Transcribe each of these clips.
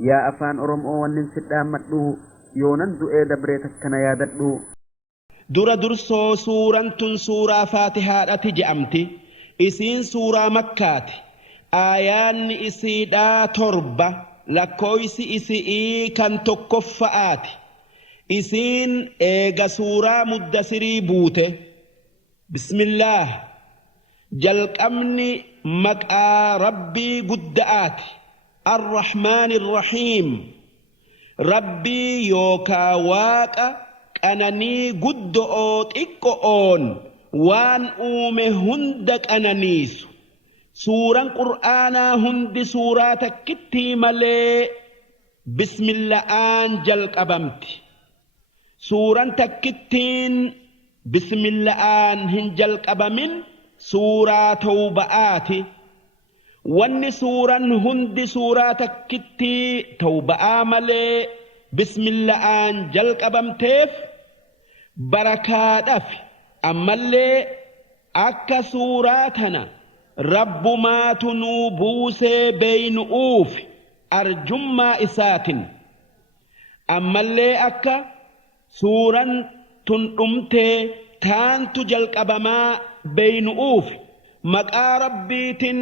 يا أفان أرمو ونن سدامتو يونن دؤي دبريتك كنا ياددو dura dursoo suuraan tun suuraa faatihaadhati je'amti isiin suuraa makkaati aayaanni isiidhaa 7 lakkooysi isii kan tokkoffa'aati isiin eega suuraa muddasirii buute bismillaah jalqabni maqaa rabbii gudda'aati arrahmaani irrahiim rabbii yookaa waaqa qananii guddo'oo xiqqo'oon waan uume hunda qananiisu suuraan qur'aanaa hundi suuraa takkittii malee bismilla'aan jalqabamti suuraan takkittiin bismilla'aan hin jalqabamin suuraa tawba'aati wanni suuraan hundi suuraa takkittii tawba'aa malee bismilla'aan jalqabamteef barakaadhaaf ammallee akka suuraa tana rabbumaatu nuu buusee beeynu'uuf arjummaa isaatin ammallee akka suuraan tun dhumtee taantu jalqabamaa beeynu'uuf maqaa rabbiitin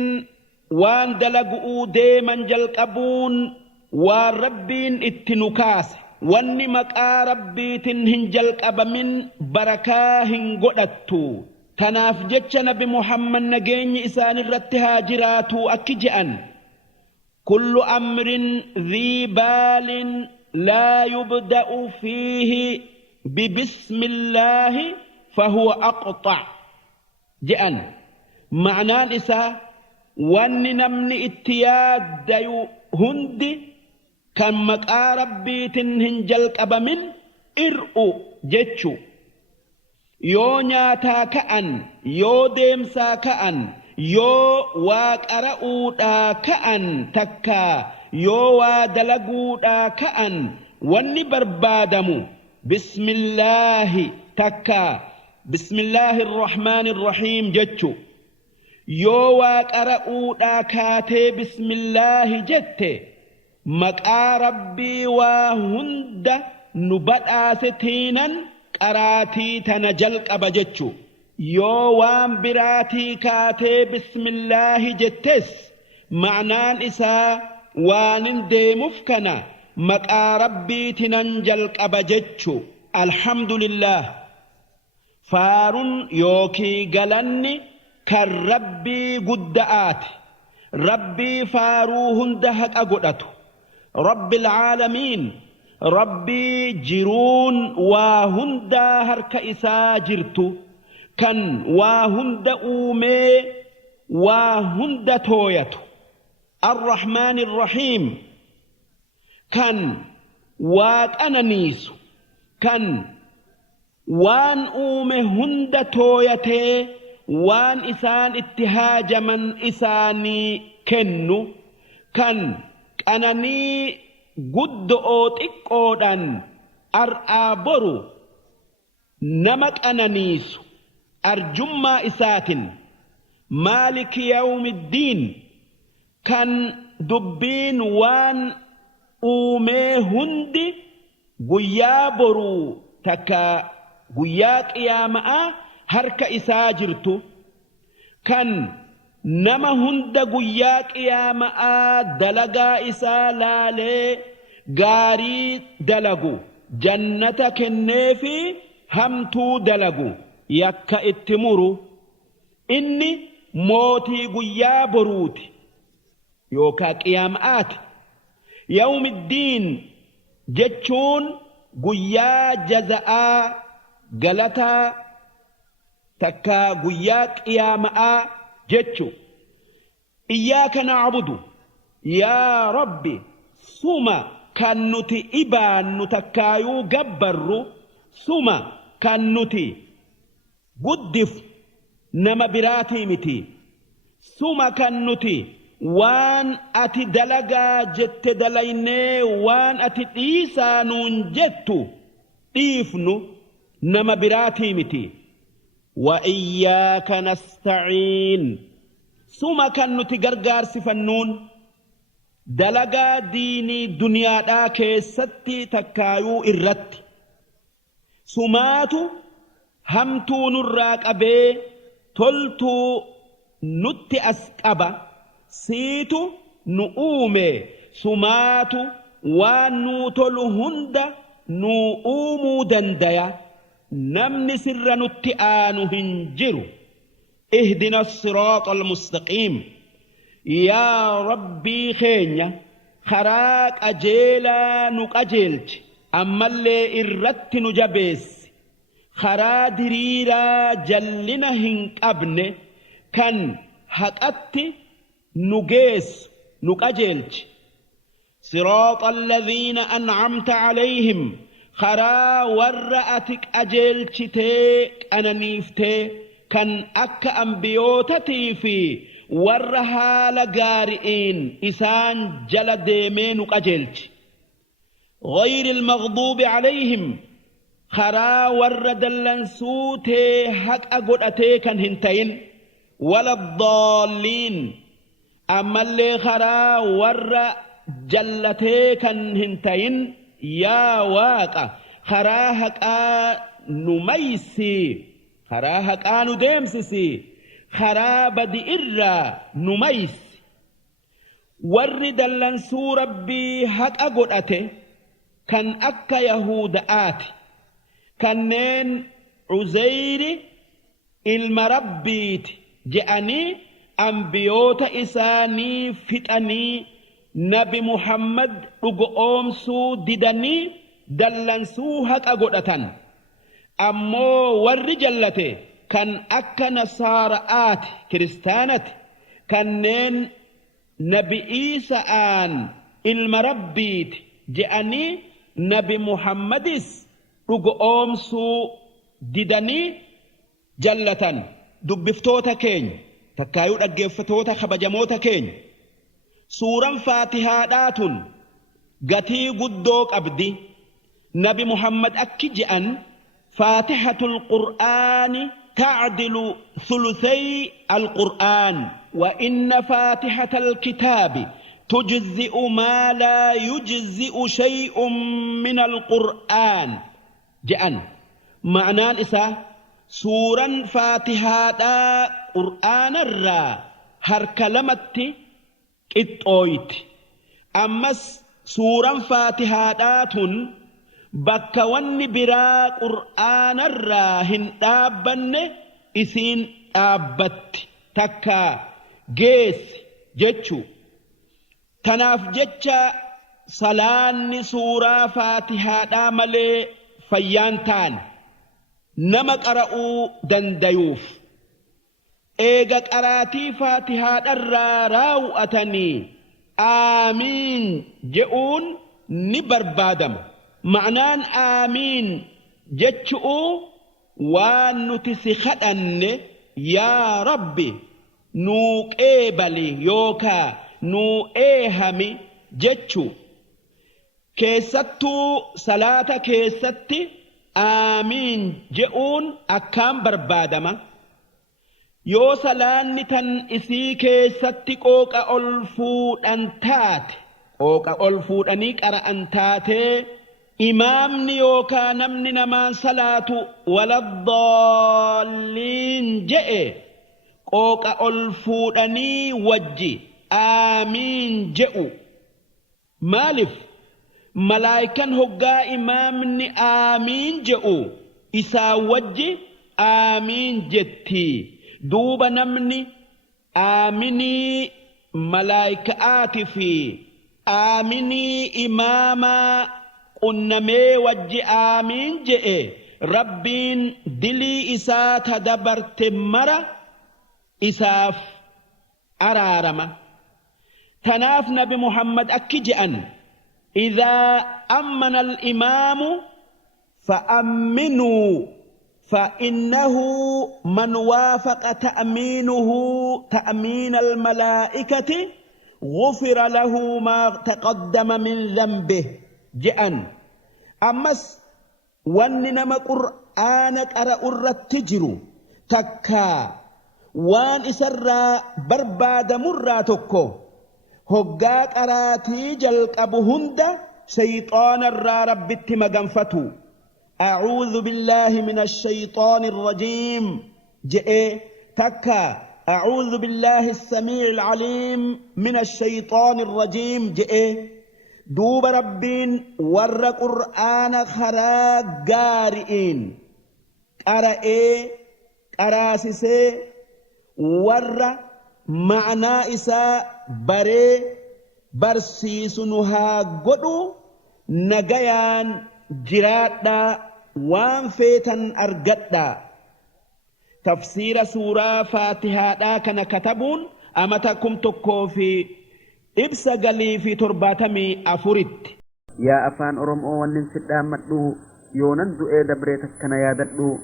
waan dalagu'uu deeman jalqabuun waan rabbiin itti nu kaase wanni maqaa rabbiitin hin jalqabamin barakaa hin godhattu tanaaf jecha nabi muhammad nageenyi isaan irratti haa jiraatu akki je'an kullu amrin dhii baalin laa yubda'u fiihi bibismillaahi fahuwa aqxa' je'an ma'naan isaa wanni namni itti yaaddayu hundi kan maqaa rabbiitin hin jalqabamin ir'u jechu yoo nyaataa ka'an yoo deemsaa ka'an yoo waa qara'uudhaa ka'an takka yoo waa dalaguudhaa ka'an wanni barbaadamu bismillaahi takka bismillaahi irrahmaani irrahiim jechu yoo waa qara'uudhaa kaatee bismillaahi jette maqaa rabbii waa hunda nu badhaasetiinan qaraatii tana jalqaba jechu yoo waan biraatii kaatee bismillaahi jettes ma'naan isaa waanin deemuuf kana maqaa rabbiitinan jalqaba jechu alhamdulillah faarun yookii galanni kan rabbii gudda'aati rabbii faaruu hunda haqa godhatu رب العالمين ربي جرون وهندا هرك إساجرتو كان وهند أومي وهند تويتو الرحمن الرحيم كان وأنانيس كان وان أومي هند تويتي وان إسان اتهاج من إساني كنو كان qananii guddo'oo xiqqoodhaan ar'aa boru nama qananiisu arjummaa isaatin maaliki yawmiddiin kan dubbiin waan uumee hundi guyyaa boruu takka guyyaa qiyaama'aa harka isaa jirtu kan nama hunda guyyaa qiyaama'aa dalagaa isaa laalee gaarii dalagu jannata kenneefi hamtuu dalagu yakka itti muru inni mootii guyyaa boruuti yookaa qiyaama'aati yawmiddiin jechuun guyyaa jaza'aa galataa takka guyyaa qiyaama'aa jechu iyyaaka na'budu yaa rabbi suma kan nuti ibaannu takkaayuu gabbarru suma kan nuti guddif nama biraatii miti suma kan nuti waan ati dalagaa jette dalaynee waan ati dhiisaa nuun jettu dhiifnu nama biraatii miti وإياك نستعين ثم كان نتقرقار سفنون dalagaa diinii duniyaadhaa keessatti takkaayuu irratti sumaatu hamtuu nurraa qabee toltuu nutti as qaba siitu nu uume sumaatu waan nuu tolu hunda nuu uumuu dandaya namni sirra nutti aanu hin jiru ihdina siraata almustaqiim yaa rabbii keenya karaa qajeelaa nu qajeelchi ammallee irratti nu jabeessi karaa diriiraa jallina hin qabne kan haqatti nu geessu nu qajeelchi صراط الذين أنعمت عليهم خرا ورأتك أجلتي أنا نيفتي كان أك أنبيوتتي في ورها لقارئين إسان جلديمين أجلت غير المغضوب عليهم خرا ورد اللنسوتي هك أقول أتيكن هنتين ولا الضالين أما اللي خرا ور جلتي كان هنتين يا واقع خرا هكا نميسي خرا هكا ندمسسي خرا بدي إرّا نميس ورد اللنسو ربي هكا قد أتي كان أكا يهود آتي كانين عزير المربيت جأني أنبيوت إساني فتأني نبي محمد رقومسو ددني دلنسو هكا قدتن أمو ورجلته كان أكا نصارآت كريستانت كانين نبي إيسا آن المربيت جأني نبي محمدس رقومسو ددني جلتن دبفتوتا كين تكايو أجفتوتا خبجموتا كين سورة فاتحة قتي قدوك أبدي نبي محمد أكجأن فاتحة القرآن تعدل ثلثي القرآن وإن فاتحة الكتاب تجزئ ما لا يجزئ شيء من القرآن جأن معنى الإساء سورة فاتحة قرآن الرا هركلمتي إتويت أمس سورة فاتحة bakka wanni biraa qur'aana irraa hin dhaabbanne isiin dhaabbatti takka geessi jechuu tanaaf jecha salaanni suuraa faatihaadhaa malee fayyaan taane nama qara'uu dandayuuf eega qaraatii faatihaadharraa raawwatanii aamiin je'uun ni barbaadama معنان آمين جتشؤو وانتسخدن يا ربي نو إيبالي يوكا نو إيهمي جتشو كيستو صلاة كيستي آمين جئون أكام بربادما يو سلاني تن إسي كيستي قوكا ألفود أنتات قوكا ألفود أنيك أرى أنتاتي إمامني يوكا نمني نمان صلاة ولا الضالين جئ قوكا ألفودني وجي آمين جئ مالف ملايكا هقا إمامني آمين جئ إسا وجي آمين جتي دوب نمني آمني ملايكا آتفي آمني إماما قنمي وجي آمين جئ ربين دلي إسا تدبرت مرة إساف أرارما تناف نبي محمد أكجئن إذا أمن الإمام فأمنوا فإنه من وافق تأمينه تأمين الملائكة غفر له ما تقدم من ذنبه جأن أمس واننما قرآنك أرى الرتجر تكا وان إسر برباد مراتكو هقاك أراتي جلقب هند شيطان الرب مغنفتو أعوذ بالله من الشيطان الرجيم جئ تكا أعوذ بالله السميع العليم من الشيطان الرجيم جئ دوب ربين ور قرآن خرا قارئين قرأي قراسسي ور معنى إساء بري برسيسنها قدو نغيان جرادا وان فيتن أرقدا تفسير سورة فاتحة كان كتبون أمتكم تكو في إبسا قلي في ترباتمي أفرد يا أفان أرم أوان ننسد آمدو يونان دو إيدا بريتك كان ياددو